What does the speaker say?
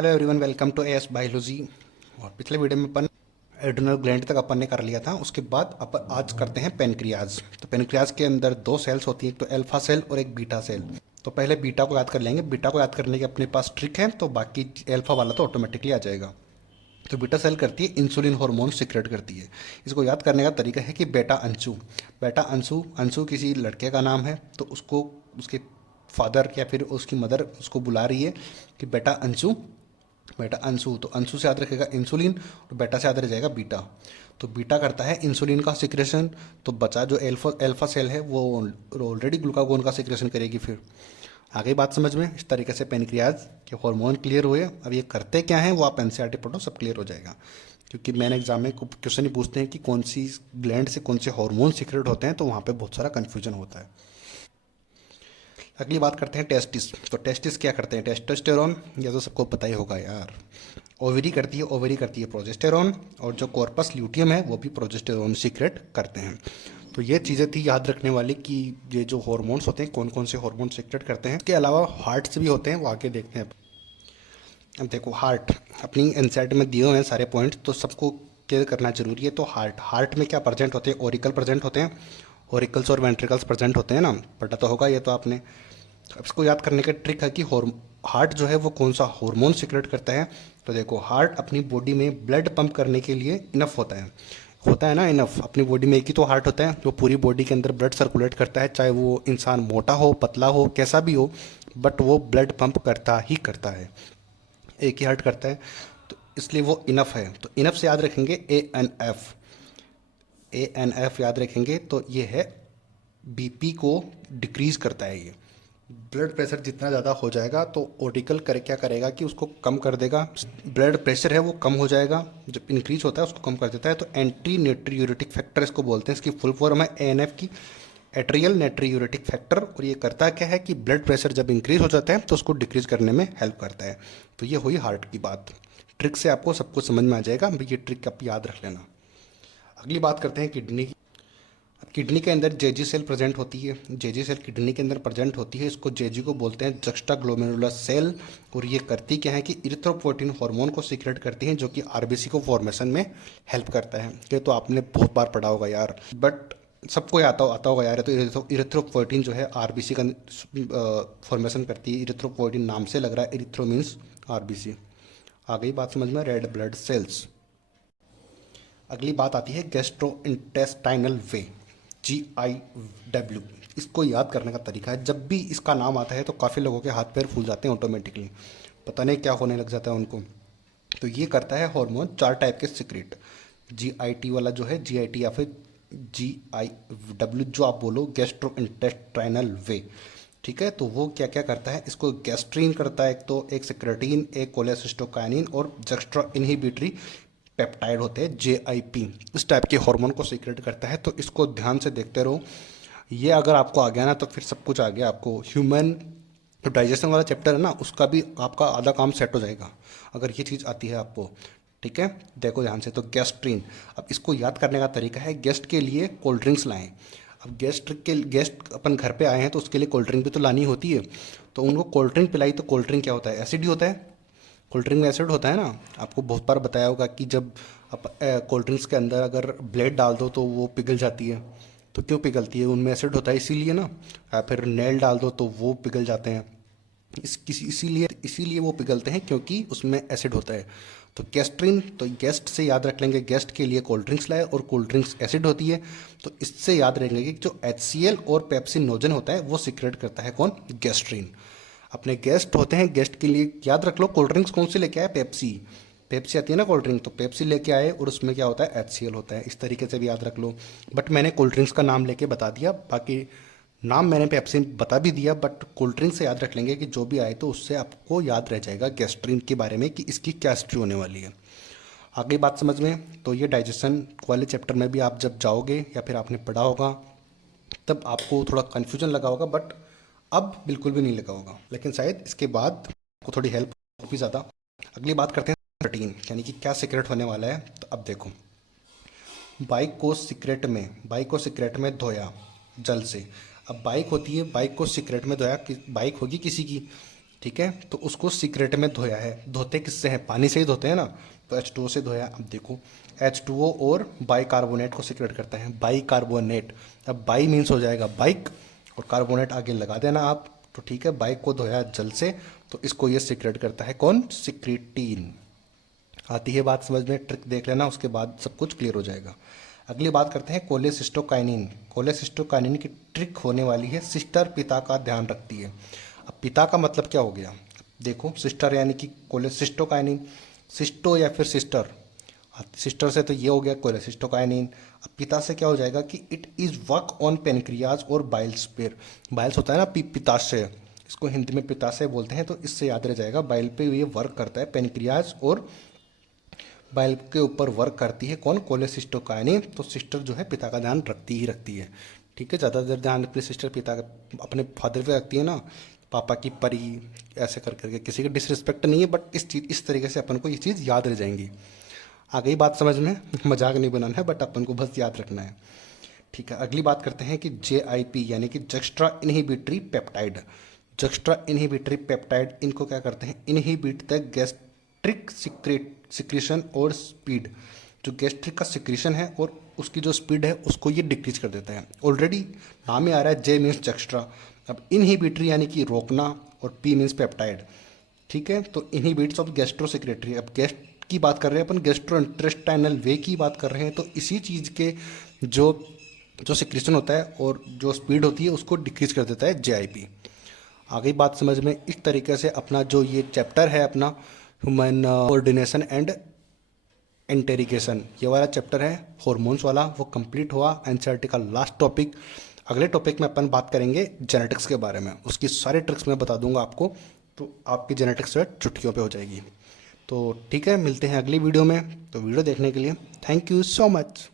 Hello everyone, welcome to S biology. और पिछले video में अपन एड्रिनल ग्लैंड तक अपन ने कर लिया था। उसके बाद अपन आज करते हैं पेनक्रियाज। तो पेनक्रियाज के अंदर दो सेल्स होती है, एक तो अल्फा सेल और एक बीटा सेल। तो पहले बीटा को याद कर लेंगे। बीटा को याद करने की अपने पास ट्रिक है, तो बाकी अल्फा वाला तो ऑटोमेटिकली आ जाएगा। तो बीटा सेल करती है इंसुलिन हार्मोन सिक्रेट करती है। इसको याद करने का तरीका है कि बेटा अंशु। बेटा अंशु अंशु किसी लड़के का नाम है, तो उसको उसके फादर या फिर उसकी मदर उसको बुला रही है कि बेटा अंशु, बेटा अंशु। तो अंशु से याद रखेगा इंसुलिन और बेटा से याद रह जाएगा बीटा। तो बीटा करता है इंसुलिन का सिक्रेशन। तो बचा जो एल्फा एल्फा सेल है वो ऑलरेडी ग्लूकागोन का सिक्रेशन करेगी। फिर आगे बात समझ में। इस तरीके से पेनक्रियाज के हार्मोन क्लियर हुए। अब ये करते क्या हैं वो आप एनसीईआरटी पढ़ो, सब क्लियर हो जाएगा। क्योंकि मैन एग्जाम में क्वेश्चन ही पूछते हैं कि कौन सी ग्लैंड से कौन से हार्मोन सीक्रेट होते हैं, तो वहाँ पे बहुत सारा कन्फ्यूजन होता है। अगली बात करते हैं टेस्टिस। तो टेस्टिस क्या करते हैं? टेस्टोस्टेरोन, ये तो सबको पता ही होगा यार। ओवरी करती है प्रोजेस्टेरोन, और जो कॉर्पस ल्यूटियम है वो भी प्रोजेस्टेरोन सीक्रेट करते हैं। तो ये चीज़ें थी याद रखने वाली कि ये जो हार्मोन्स होते हैं कौन कौन से हार्मोन सीक्रेट करते हैं। इसके अलावा हार्ट से भी होते हैं, वो आगे देखते हैं। अब देखो हार्ट अपनी एनसीईआरटी में दिए हुए हैं सारे पॉइंट्स, तो सबको क्लियर करना जरूरी है। तो हार्ट में क्या प्रेजेंट होते हैं? ओरिकल प्रेजेंट होते हैं। ओरिकल्स और वेंट्रिकल्स प्रेजेंट होते हैं ना, पता तो होगा ये तो आपने। अब इसको याद करने का ट्रिक है कि हार्ट जो है वो कौन सा हार्मोन सिक्रेट करता है। तो देखो हार्ट अपनी बॉडी में ब्लड पंप करने के लिए इनफ होता है ना, इनफ। अपनी बॉडी में एक ही तो हार्ट होता है जो पूरी बॉडी के अंदर ब्लड सर्कुलेट करता है, चाहे वो इंसान मोटा हो पतला हो कैसा भी हो, बट वो ब्लड पंप करता ही करता है। एक ही हार्ट करता है, तो इसलिए वो इनफ है। तो इनफ से याद रखेंगे ANF। ANF याद रखेंगे तो ये है बीपी को डिक्रीज करता है। ये ब्लड प्रेशर जितना ज़्यादा हो जाएगा तो ऑर्टिकल करे क्या करेगा कि उसको कम कर देगा। ब्लड प्रेशर है वो कम हो जाएगा, जब इंक्रीज होता है उसको कम कर देता है। तो एंटी नेट्रियूरेटिक फैक्टर इसको बोलते हैं। इसकी फुल फॉर्म है ANF की, एट्रियल नेट्रियूरेटिक फैक्टर। और ये करता क्या है कि ब्लड प्रेशर जब इंक्रीज हो जाता है तो उसको डिक्रीज करने में हेल्प करता है। तो ये हुई हार्ट की बात। ट्रिक से आपको सब कुछ समझ में आ जाएगा, ये ट्रिक आप याद रख लेना। अगली बात करते हैं किडनी की। किडनी के अंदर जेजी सेल प्रेजेंट होती है। जेजी सेल किडनी के अंदर प्रेजेंट होती है। इसको जेजी को बोलते हैं जक्स्टा ग्लोमेरुलर सेल। और ये करती क्या है कि इरिथ्रोपोइटिन हार्मोन को सीक्रेट करती हैं, जो कि आरबीसी को फॉर्मेशन में हेल्प करता है। ये तो आपने बहुत बार पढ़ा होगा यार, बट सबको आता होगा यार। तो इरिथ्रोपोइटिन जो है आरबीसी का फॉर्मेशन करती है। इरिथ्रोपोइटिन नाम से लग रहा है, इरिथ्रो मीन्स आरबीसी। आ गई बात समझ में, रेड ब्लड सेल्स। अगली बात आती है गैस्ट्रो इंटेस्टाइनल वे, GIW। इसको याद करने का तरीका है, जब भी इसका नाम आता है तो काफ़ी लोगों के हाथ पैर फूल जाते हैं ऑटोमेटिकली, पता नहीं क्या होने लग जाता है उनको। तो ये करता है हार्मोन चार टाइप के सीक्रेट। GIT वाला जो है, GIT या फिर GIW जो आप बोलो, गैस्ट्रो इंटेस्टाइनल वे। ठीक है, तो वो क्या क्या करता है? इसको गैस्ट्रीन करता है, एक तो एक सिक्रेटिन, एक कोलेसिस्टोकाइनिन और जक्स्ट्रा इनहिबिटरी पेप्टाइड होते हैं JIP। इस टाइप के हार्मोन को सीक्रेट करता है। तो इसको ध्यान से देखते रहो। ये अगर आपको आ गया ना तो फिर सब कुछ आ गया आपको। ह्यूमन जो डाइजेशन वाला चैप्टर है ना, उसका भी आपका आधा काम सेट हो जाएगा अगर ये चीज़ आती है आपको। ठीक है, देखो ध्यान से। तो गैस्ट्रीन, अब इसको याद करने का तरीका है, गेस्ट के लिए कोल्ड ड्रिंक्स लाएं। अब गेस्ट अपन घर पे आए हैं तो उसके लिए कोल्ड ड्रिंक भी तो लानी होती है। तो उनको कोल्ड ड्रिंक पिलाई, तो कोल्ड ड्रिंक क्या होता है? एसिड ही होता है। कोल्ड ड्रिंक में एसिड होता है ना। आपको बहुत बार बताया होगा कि जब आप कोल्ड ड्रिंक्स के अंदर अगर ब्लेड डाल दो तो वो पिघल जाती है। तो क्यों पिघलती है? उनमें एसिड होता है इसीलिए ना। या फिर नेल डाल दो तो वो पिघल जाते हैं, इसीलिए वो पिघलते हैं क्योंकि उसमें एसिड होता है। तो गैस्ट्रिन, तो गेस्ट से याद रख लेंगे, गेस्ट के लिए कोल्ड ड्रिंक्स लाए, और कोल्ड ड्रिंक्स एसिड होती है। तो इससे याद रखेंगे कि जो HCl और पेप्सिनोजन होता है वो सीक्रेट करता है कौन? गैस्ट्रिन। अपने गेस्ट होते हैं, गेस्ट के लिए याद रख लो कोल्ड ड्रिंक्स कौन सी लेके आए? पेप्सी। पेप्सी आती है ना कोल्ड ड्रिंक, तो पेप्सी लेके आए और उसमें क्या होता है? HCl होता है। इस तरीके से भी याद रख लो। बट मैंने कोल्ड ड्रिंक्स का नाम लेके बता दिया, बाकी नाम मैंने पेप्सी बता भी दिया, बट कोल्ड ड्रिंक से याद रख लेंगे कि जो भी आए तो उससे आपको याद रह जाएगा गैस्ट्रिन के बारे में कि इसकी क्या हिस्ट्री होने वाली है। आगे बात समझ में। तो ये डाइजेशन वाले चैप्टर में भी आप जब जाओगे या फिर आपने पढ़ा होगा तब आपको थोड़ा कन्फ्यूजन लगा होगा, बट अब बिल्कुल भी नहीं लगा होगा। लेकिन शायद इसके बाद आपको थोड़ी हेल्प होगी ज़्यादा। अगली बात करते हैं प्रोटीन, यानी कि क्या सीक्रेट होने वाला है। तो अब देखो, बाइक को सीक्रेट में धोया जल से। अब बाइक होती है, बाइक को सीक्रेट में धोया, बाइक होगी किसी की, ठीक है, तो उसको सीक्रेट में धोया है। धोते किससे हैं? पानी से ही धोते हैं ना, तो H2O से धोया। अब देखो H2O और बाई कार्बोनेट को सीक्रेट करता है, बाई कार्बोनेट। अब बाई मीन्स हो जाएगा बाइक, और कार्बोनेट आगे लगा देना आप, तो ठीक है, बाइक को धोया जल से, तो इसको ये सीक्रेट करता है कौन? सिक्रेटीन। आती है बात समझ में? ट्रिक देख लेना, उसके बाद सब कुछ क्लियर हो जाएगा। अगली बात करते हैं कोलेसिस्टोकाइनिन। कोलेसिस्टोकाइनिन की ट्रिक होने वाली है सिस्टर पिता का ध्यान रखती है। अब पिता का मतलब क्या हो गया? देखो सिस्टर यानी कि कोलेसिस्टोकाइनिन, सिस्टो या फिर सिस्टर, सिस्टर से तो ये हो गया कोलेसिस्टोकाइनिन। अब पिता से क्या हो जाएगा कि it is work on pancreas और बाइल्स पेर। बाइल्स होता है ना पित्ताशय, इसको हिंदी में पित्ताशय बोलते हैं, तो इससे याद रह जाएगा। बाइल पे ये वर्क करता है, पेनक्रियाज और बाइल के ऊपर वर्क करती है कौन? कोलेसिस्टोकाइनिन। तो सिस्टर जो है पिता का ध्यान रखती ही रखती है, ठीक है। ज़्यादा देर ध्यान अपनी सिस्टर पिता का अपने फादर पे रखती है ना, पापा की परी, ऐसे कर करके। किसी की डिसरिस्पेक्ट नहीं है, बट इस तरीके से अपन को ये चीज़ याद रह जाएंगी। आ गई बात समझ में? मजाक नहीं बनाना है, बट अपन को बस याद रखना है, ठीक है। अगली बात करते हैं कि JIP यानी कि juxta inhibitory peptide. Juxta inhibitory peptide इनको क्या करते हैं? इनहिबिट द गैस्ट्रिक सिक्रीशन और स्पीड। जो गैस्ट्रिक का सिक्रीशन है और उसकी जो स्पीड है उसको ये डिक्रीज कर देता है। ऑलरेडी नाम में आ रहा है J मीन्स जक्स्ट्रा। अब इनहिबिटरी यानी कि रोकना, और P मीन्स पेप्टाइड, ठीक है। तो इनहिबिट्स ऑफ गैस्ट्रो सिक्रेटरी। अब गैस्ट की बात कर रहे हैं अपन, गैस्ट्रो इंटेस्टाइनल वे की बात कर रहे हैं, तो इसी चीज़ के जो जो सिक्रेशन होता है और जो स्पीड होती है उसको डिक्रीज कर देता है JIP। आ गई बात समझ में? इस तरीके से अपना जो ये चैप्टर है अपना ह्यूमन कोऑर्डिनेशन एंड इंटेरिगेशन, ये वाला चैप्टर है हॉर्मोन्स वाला, वो कंप्लीट हुआ। NCERT का लास्ट टॉपिक। अगले टॉपिक में अपन बात करेंगे जेनेटिक्स के बारे में, उसकी सारी ट्रिक्स मैं बता दूंगा आपको, तो आपकी जेनेटिक्स जो है चुटकियों पे हो जाएगी। तो ठीक है, मिलते हैं अगली वीडियो में। तो वीडियो देखने के लिए थैंक यू सो मच।